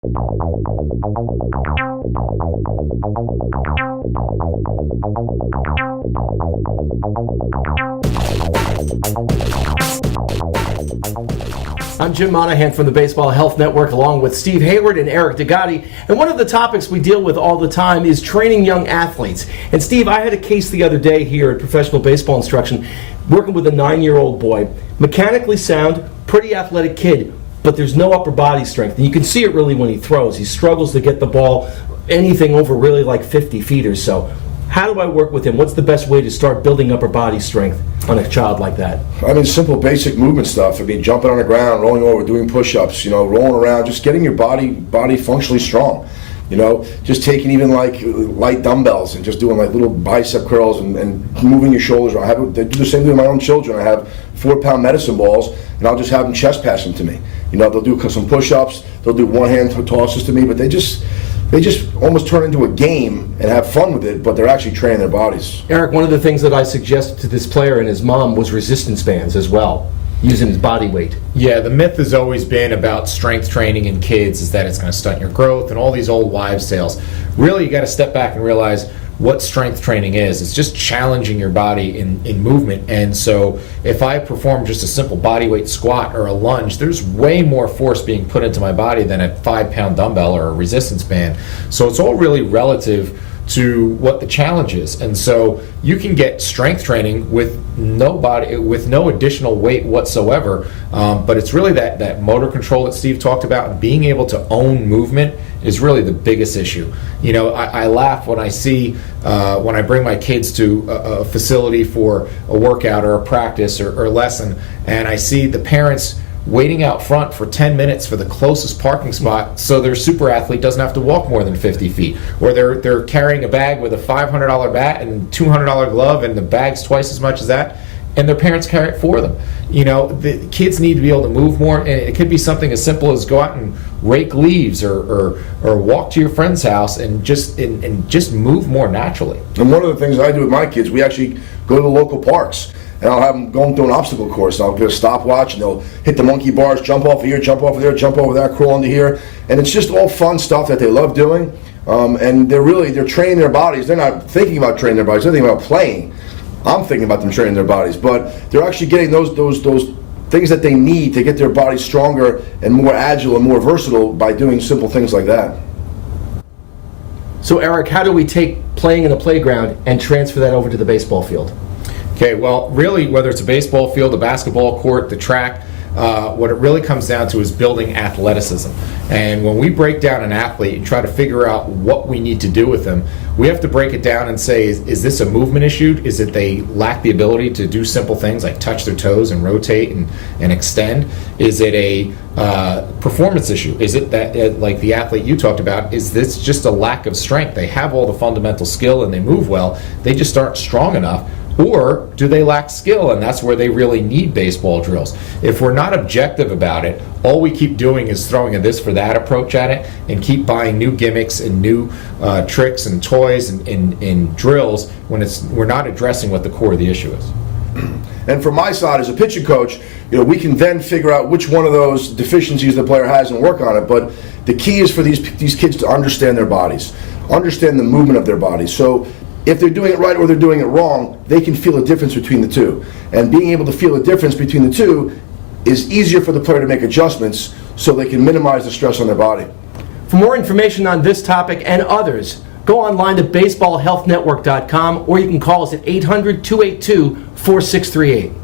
I'm Jim Monahan from the Baseball Health Network, along with Steve Hayward and Eric Degatti. And one of the topics we deal with all the time is training young athletes. And Steve, I had a case the other day here at Professional Baseball Instruction, working with a 9-year-old boy, mechanically sound, pretty athletic kid, but there's no upper body strength. And you can see it really when he throws. He struggles to get the ball anything over really like 50 feet or so. How do I work with him? What's the best way to start building upper body strength on a child like that? I mean, simple, basic movement stuff. I mean, jumping on the ground, rolling over, doing push-ups, rolling around, just getting your body functionally strong. Just taking even like light dumbbells and just doing like little bicep curls and moving your shoulders. They do the same thing with my own children. I have 4-pound medicine balls, and I'll just have them chest pass them to me. They'll do some push-ups, they'll do one-hand tosses to me, but they just almost turn into a game and have fun with it, but they're actually training their bodies. Eric, one of the things that I suggested to this player and his mom was resistance bands as well, using his body weight. Yeah, the myth has always been about strength training in kids is that it's going to stunt your growth and all these old wives' tales. Really, you got to step back and realize what strength training is. It's just challenging your body in movement. And so if I perform just a simple body weight squat or a lunge, there's way more force being put into my body than a 5-pound dumbbell or a resistance band. So it's all really relative to what the challenge is. And so you can get strength training with no additional weight whatsoever, but it's really that motor control that Steve talked about, and being able to own movement is really the biggest issue. I laugh when I see when I bring my kids to a facility for a workout or a practice or lesson, and I see the parents waiting out front for 10 minutes for the closest parking spot so their super athlete doesn't have to walk more than 50 feet. Or they're carrying a bag with a $500 bat and $200 glove, and the bag's twice as much as that, and their parents carry it for them. The kids need to be able to move more, and it could be something as simple as go out and rake leaves or walk to your friend's house and just move more naturally. And one of the things I do with my kids, we actually go to the local parks. And I'll have them going through an obstacle course. I'll get a stopwatch, and they'll hit the monkey bars, jump off of here, jump off of there, jump over there, crawl into here. And it's just all fun stuff that they love doing. And they're training their bodies. They're not thinking about training their bodies. They're thinking about playing. I'm thinking about them training their bodies. But they're actually getting those things that they need to get their bodies stronger and more agile and more versatile by doing simple things like that. So Eric, how do we take playing in a playground and transfer that over to the baseball field? Okay, well, really, whether it's a baseball field, a basketball court, the track, what it really comes down to is building athleticism. And when we break down an athlete and try to figure out what we need to do with them, we have to break it down and say, is this a movement issue? Is it they lack the ability to do simple things like touch their toes and rotate and extend? Is it a performance issue? Is it that, like the athlete you talked about, is this just a lack of strength? They have all the fundamental skill and they move well, they just aren't strong enough. Or do they lack skill, and that's where they really need baseball drills? If we're not objective about it, all we keep doing is throwing a this for that approach at it and keep buying new gimmicks and new tricks and toys and drills when we're not addressing what the core of the issue is. And from my side as a pitching coach, we can then figure out which one of those deficiencies the player has and work on it. But the key is for these kids to understand their bodies, understand the movement of their bodies. So if they're doing it right or they're doing it wrong, they can feel a difference between the two. And being able to feel a difference between the two is easier for the player to make adjustments so they can minimize the stress on their body. For more information on this topic and others, go online to baseballhealthnetwork.com, or you can call us at 800-282-4638.